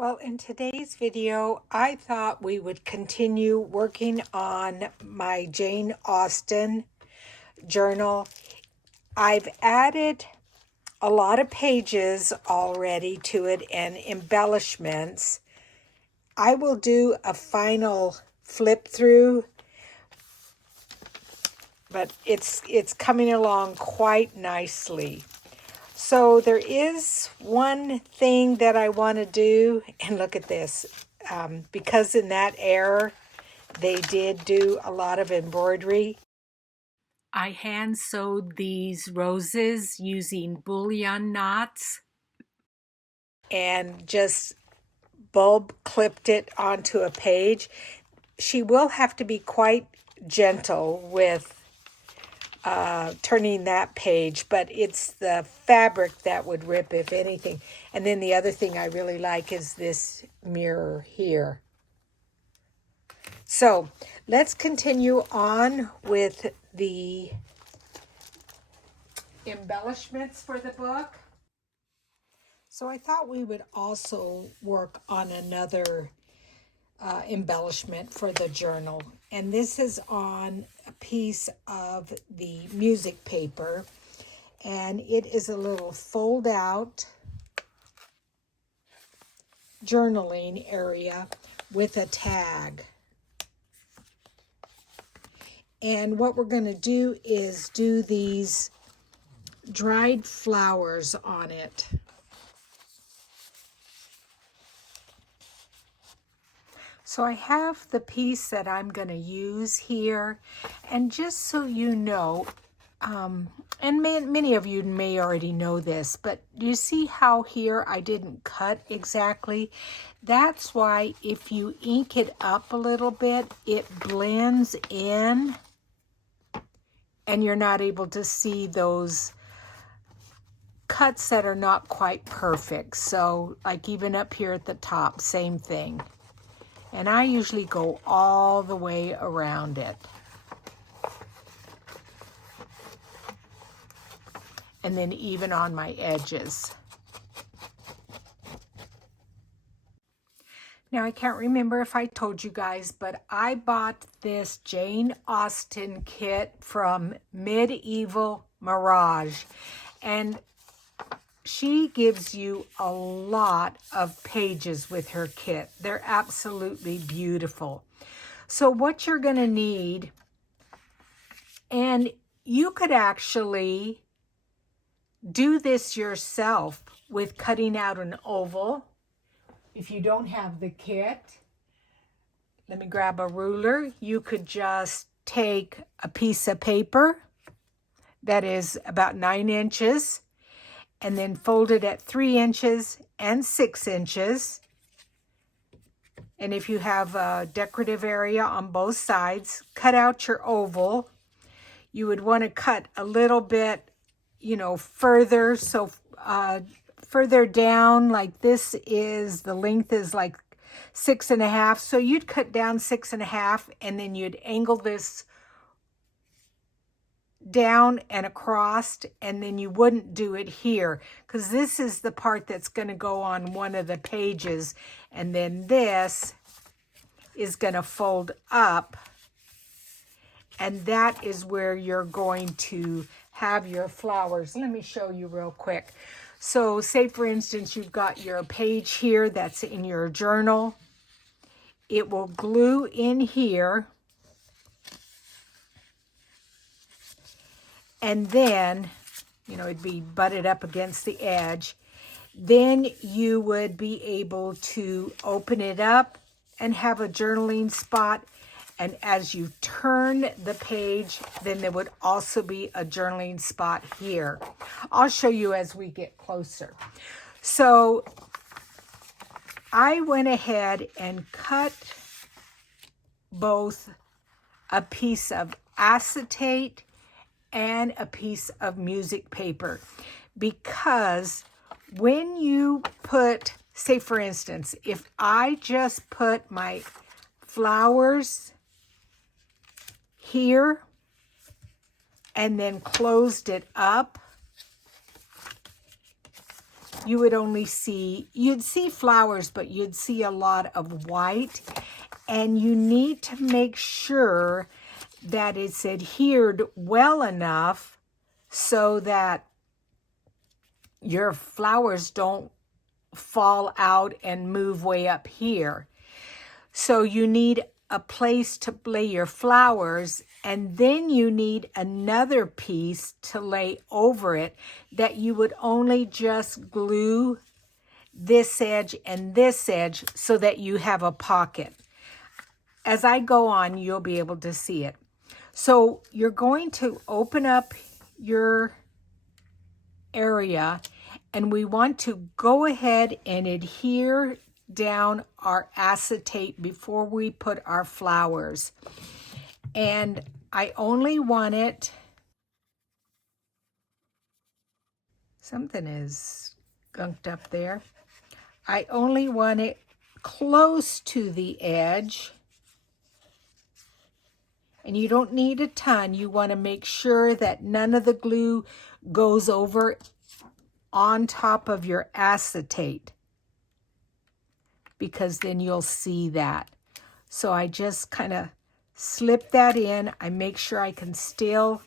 Well, in today's video, I thought we would continue working on my Jane Austen journal. I've added a lot of pages already to it and embellishments. I will do a final flip through, but it's coming along quite nicely. So there is one thing that I want to do, and look at this, because in that era, they did do a lot of embroidery. I hand sewed these roses using bullion knots and just bulb clipped it onto a page. She will have to be quite gentle with turning that page, but it's the fabric that would rip if anything. And then the other thing I really like is this mirror here. So let's continue on with the embellishments for the book. So I thought we would also work on another embellishment for the journal, and this is on a piece of the music paper, and it is a little fold out journaling area with a tag. And what we're going to do is do these dried flowers on it. So I have the piece that I'm going to use here, and just so you know, and many of you may already know this, but you see how here I didn't cut exactly? That's why if you ink it up a little bit, it blends in, and you're not able to see those cuts that are not quite perfect. So like even up here at the top, same thing. And I usually go all the way around it. And then even on my edges. Now, I can't remember if I told you guys, but I bought this Jane Austen kit from Medieval Mirage. And she gives you a lot of pages with her kit. They're absolutely beautiful. So what you're going to need, and you could actually do this yourself with cutting out an oval. If you don't have the kit, let me grab a ruler. You could just take a piece of paper that is about 9 inches and then fold it at 3 inches and 6 inches. And if you have a decorative area on both sides, cut out your oval. You would want to cut a little bit, further. So further down, like this is, the length is like 6.5. So you'd cut down 6.5, and then you'd angle this down and across, and then you wouldn't do it here because this is the part that's going to go on one of the pages, and then this is going to fold up, and that is where you're going to have your flowers. Let me show you real quick. So say for instance you've got your page here that's in your journal. It will glue in here. And then, it'd be butted up against the edge. Then you would be able to open it up and have a journaling spot. And as you turn the page, then there would also be a journaling spot here. I'll show you as we get closer. So I went ahead and cut both a piece of acetate and a piece of music paper, because when you put, say for instance, if I just put my flowers here and then closed it up, you would only see, you'd see flowers, but you'd see a lot of white. And you need to make sure that it's adhered well enough so that your flowers don't fall out and move way up here. So you need a place to lay your flowers, and then you need another piece to lay over it that you would only just glue this edge and this edge so that you have a pocket. As I go on, you'll be able to see it. So you're going to open up your area, and we want to go ahead and adhere down our acetate before we put our flowers. And I only want it, something is gunked up there. I only want it close to the edge. And you don't need a ton. You want to make sure that none of the glue goes over on top of your acetate, because then you'll see that. So I just kind of slip that in. I make sure I can still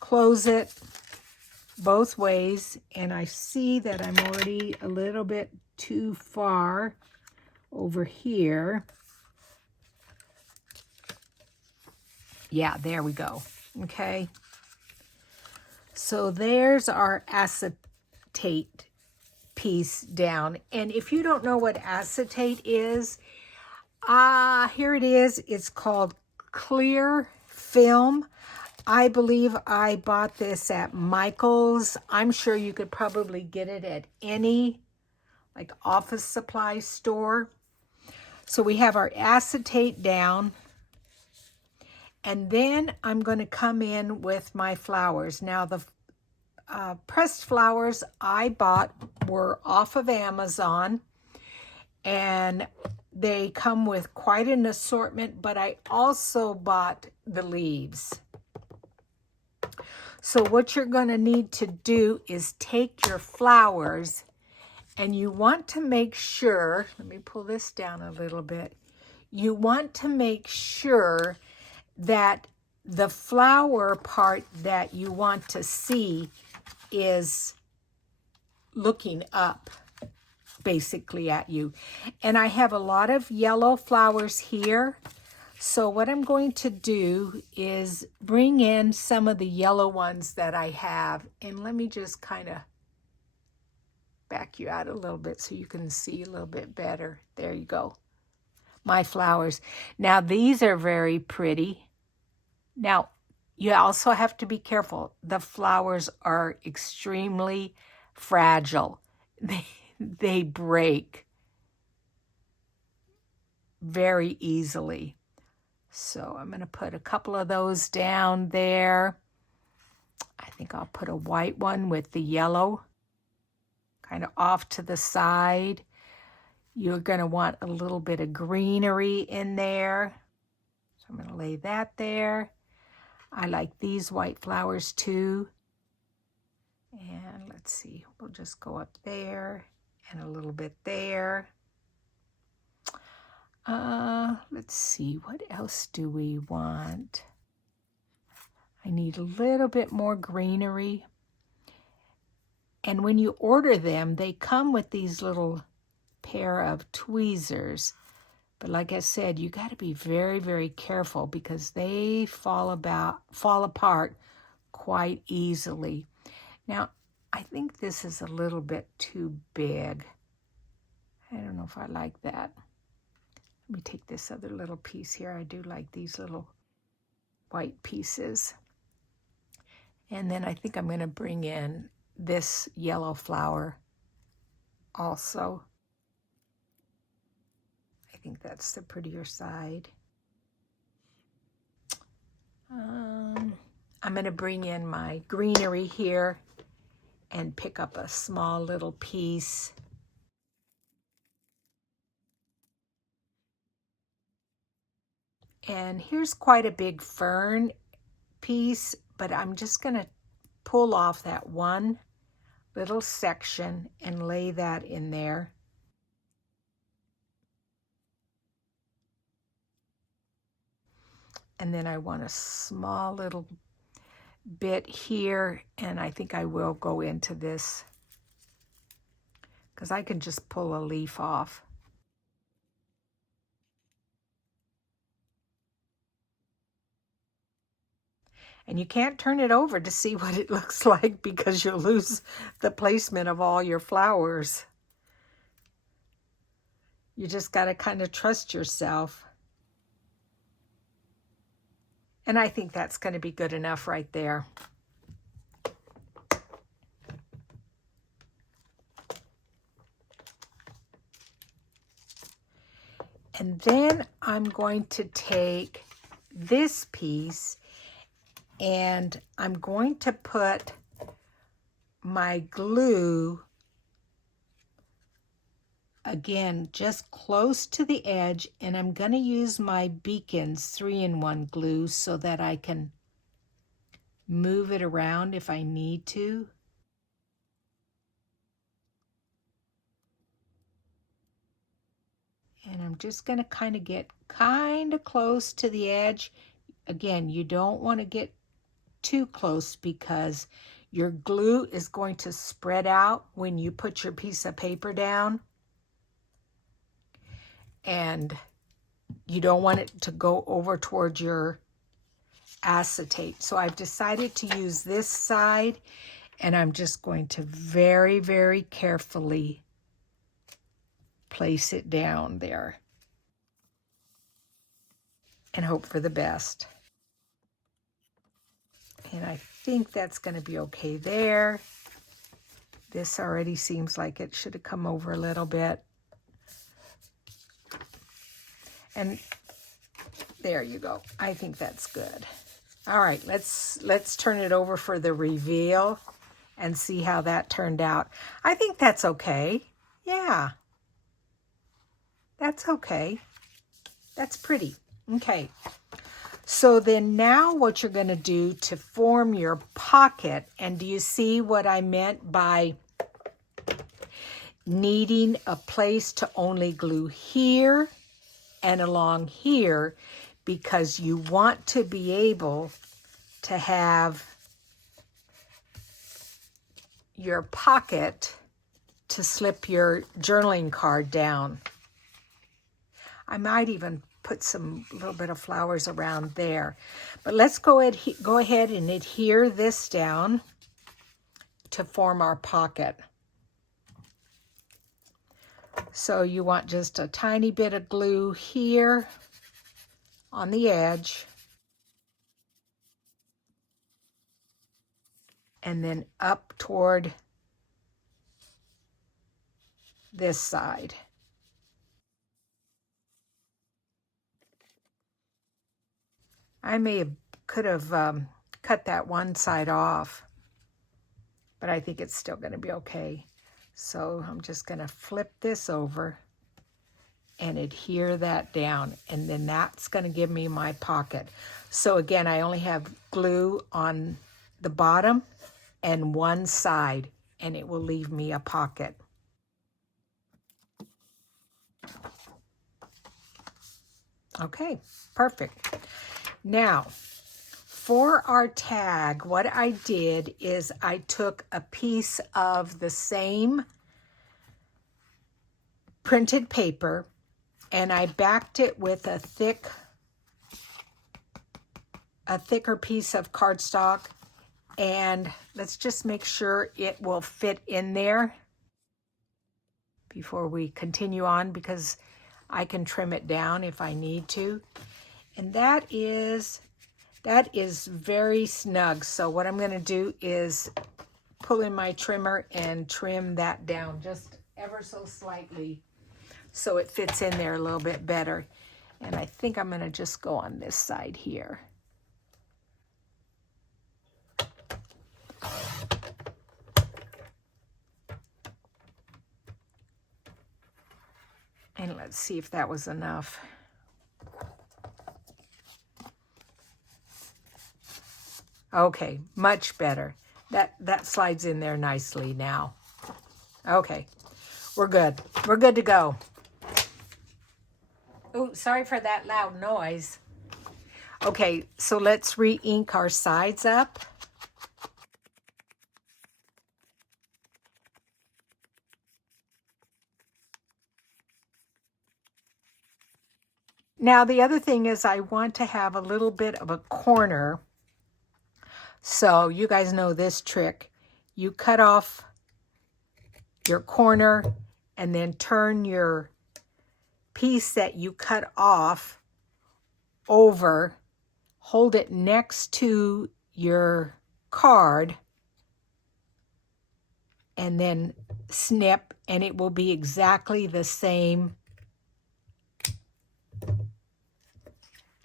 close it both ways. And I see that I'm already a little bit too far over here. Yeah, there we go. Okay. So there's our acetate piece down. And if you don't know what acetate is, here it is. It's called clear film. I believe I bought this at Michael's. I'm sure you could probably get it at any like office supply store. So we have our acetate down. And then I'm going to come in with my flowers. Now the pressed flowers I bought were off of Amazon, and they come with quite an assortment, but I also bought the leaves. So what you're going to need to do is take your flowers, and you want to make sure, let me pull this down a little bit. You want to make sure that the flower part that you want to see is looking up basically at you. And I have a lot of yellow flowers here. So what I'm going to do is bring in some of the yellow ones that I have. And let me just kind of back you out a little bit so you can see a little bit better. There you go. My flowers. Now these are very pretty. Now, you also have to be careful. The flowers are extremely fragile. They break very easily. So I'm going to put a couple of those down there. I think I'll put a white one with the yellow kind of off to the side. You're going to want a little bit of greenery in there. So I'm going to lay that there. I like these white flowers too. And let's see, we'll just go up there and a little bit there. Let's see, what else do we want? I need a little bit more greenery. And when you order them, they come with these little pair of tweezers. But like I said, you got to be very, very careful because they fall apart quite easily. Now, I think this is a little bit too big. I don't know if I like that. Let me take this other little piece here. I do like these little white pieces. And then I think I'm going to bring in this yellow flower also. I think that's the prettier side. I'm going to bring in my greenery here and pick up a small little piece. And here's quite a big fern piece, but I'm just going to pull off that one little section and lay that in there. And then I want a small little bit here, and I think I will go into this because I can just pull a leaf off. And you can't turn it over to see what it looks like because you'll lose the placement of all your flowers. You just got to kind of trust yourself. And I think that's going to be good enough right there. And then I'm going to take this piece and I'm going to put my glue, again, just close to the edge, and I'm going to use my Beacon's 3-in-1 glue so that I can move it around if I need to. And I'm just going to kind of get kind of close to the edge. Again, you don't want to get too close because your glue is going to spread out when you put your piece of paper down. And you don't want it to go over towards your acetate. So I've decided to use this side, and I'm just going to very, very carefully place it down there and hope for the best. And I think that's going to be okay there. This already seems like it should have come over a little bit. And there you go. I think that's good. All right, let's turn it over for the reveal and see how that turned out. I think that's okay. Yeah. That's okay. That's pretty. Okay. So then now what you're going to do to form your pocket, and do you see what I meant by needing a place to only glue here and along here, because you want to be able to have your pocket to slip your journaling card down. I might even put some little bit of flowers around there. But let's go ahead and adhere this down to form our pocket. So you want just a tiny bit of glue here on the edge, and then up toward this side. I could have cut that one side off, but I think it's still going to be okay. So I'm just going to flip this over and adhere that down, and then that's going to give me my pocket. So again, I only have glue on the bottom and one side, and it will leave me a pocket. Okay, perfect. Now, for our tag, what I did is I took a piece of the same printed paper and I backed it with a thicker piece of cardstock, and let's just make sure it will fit in there before we continue on, because I can trim it down if I need to. And that is very snug. So what I'm going to do is pull in my trimmer and trim that down just ever so slightly so it fits in there a little bit better. And I think I'm going to just go on this side here. And let's see if that was enough. Okay, much better. That slides in there nicely now. Okay, we're good. We're good to go. Oh, sorry for that loud noise. Okay, so let's re-ink our sides up. Now, the other thing is I want to have a little bit of a corner. So you guys know this trick. You cut off your corner and then turn your piece that you cut off over, hold it next to your card, and then snip, and it will be exactly the same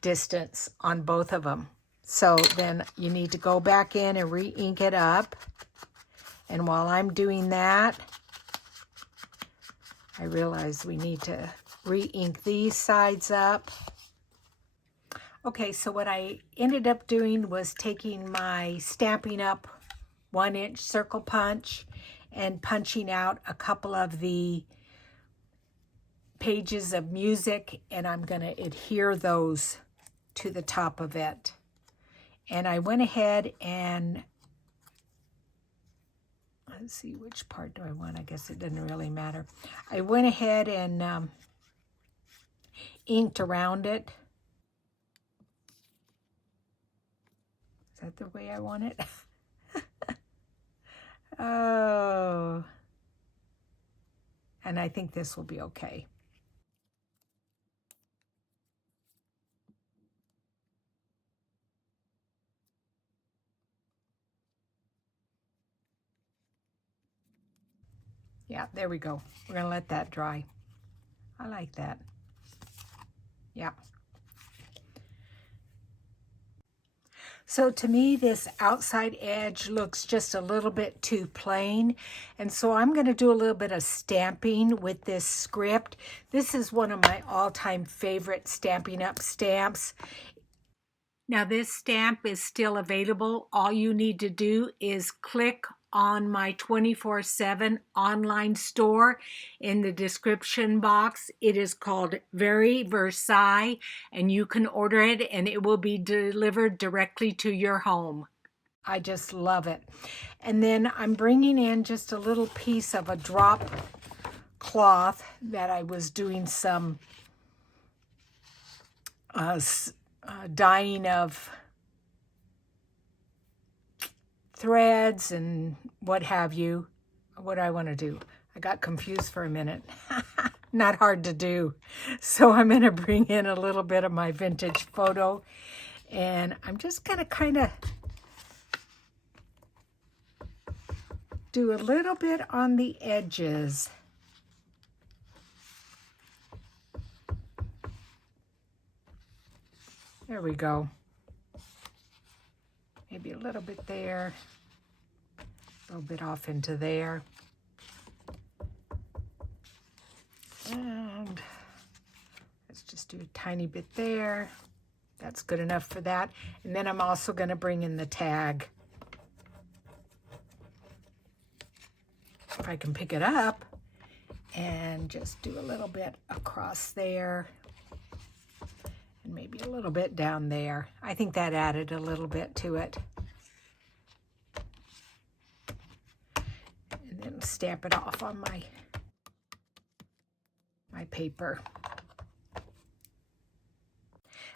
distance on both of them. So then you need to go back in and re-ink it up. And while I'm doing that, I realize we need to re-ink these sides up. Okay, so what I ended up doing was taking my Stampin' Up! 1-inch circle punch and punching out a couple of the pages of music, and I'm going to adhere those to the top of it. And I went ahead and, let's see, which part do I want? I guess it didn't really matter. I went ahead and inked around it. Is that the way I want it? Oh. And I think this will be okay. Yeah, there we go. We're going to let that dry. I like that. Yeah. So to me, this outside edge looks just a little bit too plain. And so I'm going to do a little bit of stamping with this script. This is one of my all-time favorite Stampin' Up! Stamps. Now this stamp is still available. All you need to do is click on my 24/7 online store in the description box. It is called Versailles, and you can order it and it will be delivered directly to your home. I just love it. And then I'm bringing in just a little piece of a drop cloth that I was doing some dyeing of threads and what have you. What do I want to do? I got confused for a minute. Not hard to do. So I'm going to bring in a little bit of my vintage photo, and I'm just going to kind of do a little bit on the edges. There we go. Maybe a little bit there, a little bit off into there. And let's just do a tiny bit there. That's good enough for that. And then I'm also going to bring in the tag. If I can pick it up and just do a little bit across there. And maybe a little bit down there. I think that added a little bit to it. And then stamp it off on my paper.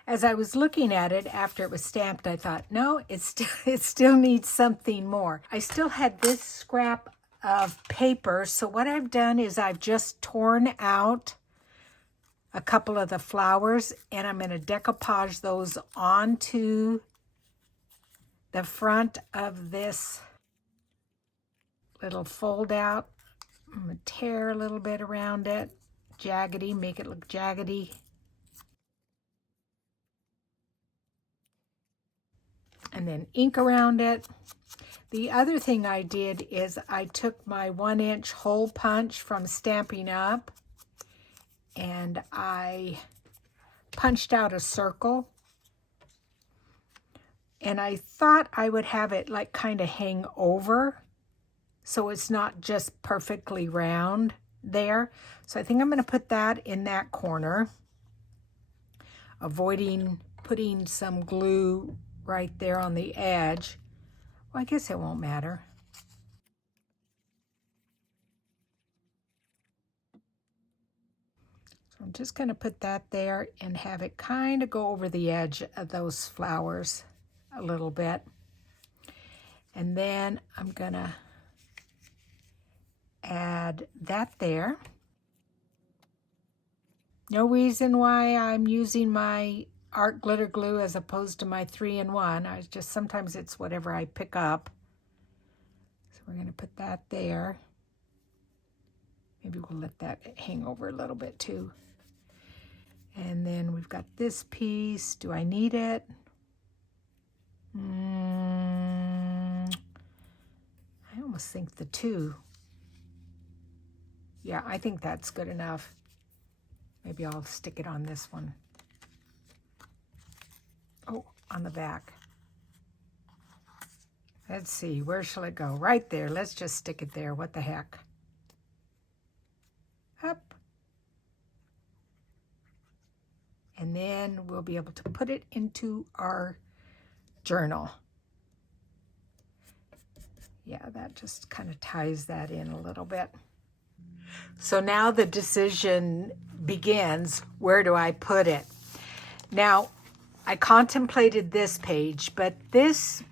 As I was looking at it after it was stamped, I thought, no, it still needs something more. I still had this scrap of paper, so what I've done is I've just torn out a couple of the flowers, and I'm going to decoupage those onto the front of this little fold out. I'm going to tear a little bit around it, jaggedy, make it look jaggedy. And then ink around it. The other thing I did is I took my 1-inch hole punch from Stampin' Up! And I punched out a circle, And I thought I would have it like kind of hang over so it's not just perfectly round there. So I think I'm going to put that in that corner, avoiding putting some glue right there on the edge. Well, I guess it won't matter. So I'm just going to put that there and have it kind of go over the edge of those flowers a little bit. And then I'm going to add that there. No reason why I'm using my art glitter glue as opposed to my 3-in-1. I just, sometimes it's whatever I pick up. So we're going to put that there. Maybe we'll let that hang over a little bit too. And then we've got this piece. Do I need it? I almost think the 2. Yeah, I think that's good enough. Maybe I'll stick it on this one. Oh, on the back. Let's see, where shall it go? Right there. Let's just stick it there. What the heck? Up. And then we'll be able to put it into our journal. Yeah, that just kind of ties that in a little bit. So now the decision begins. Where do I put it? Now, I contemplated this page, but this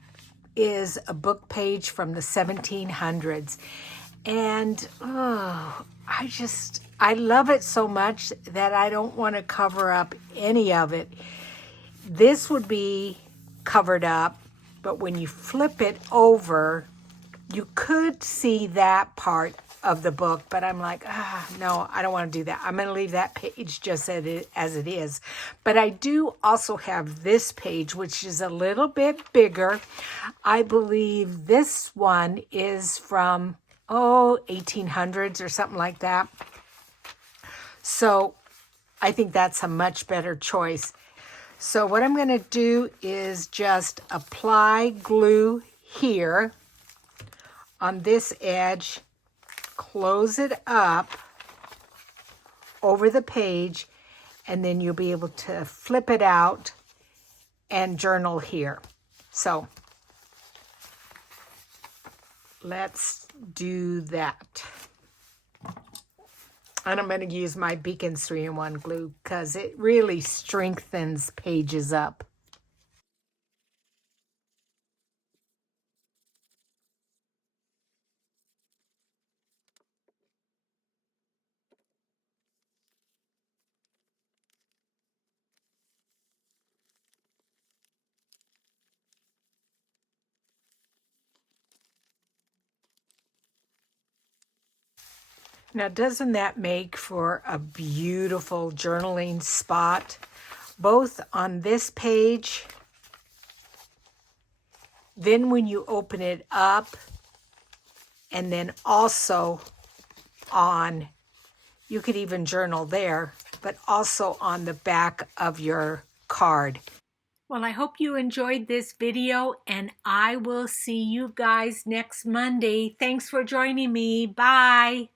is a book page from the 1700s. And I love it so much that I don't want to cover up any of it. This would be covered up, but when you flip it over, you could see that part of the book, but I'm like, no, I don't want to do that. I'm going to leave that page just as it is. But I do also have this page, which is a little bit bigger. I believe this one is from, 1800s or something like that. So I think that's a much better choice. So what I'm going to do is just apply glue here on this edge, close it up over the page, and then you'll be able to flip it out and journal here. So let's do that. And I'm going to use my Beacon's 3-in-1 glue because it really strengthens pages up. Now, doesn't that make for a beautiful journaling spot, both on this page, then when you open it up, and then also on, you could even journal there, but also on the back of your card. Well, I hope you enjoyed this video, and I will see you guys next Monday. Thanks for joining me. Bye.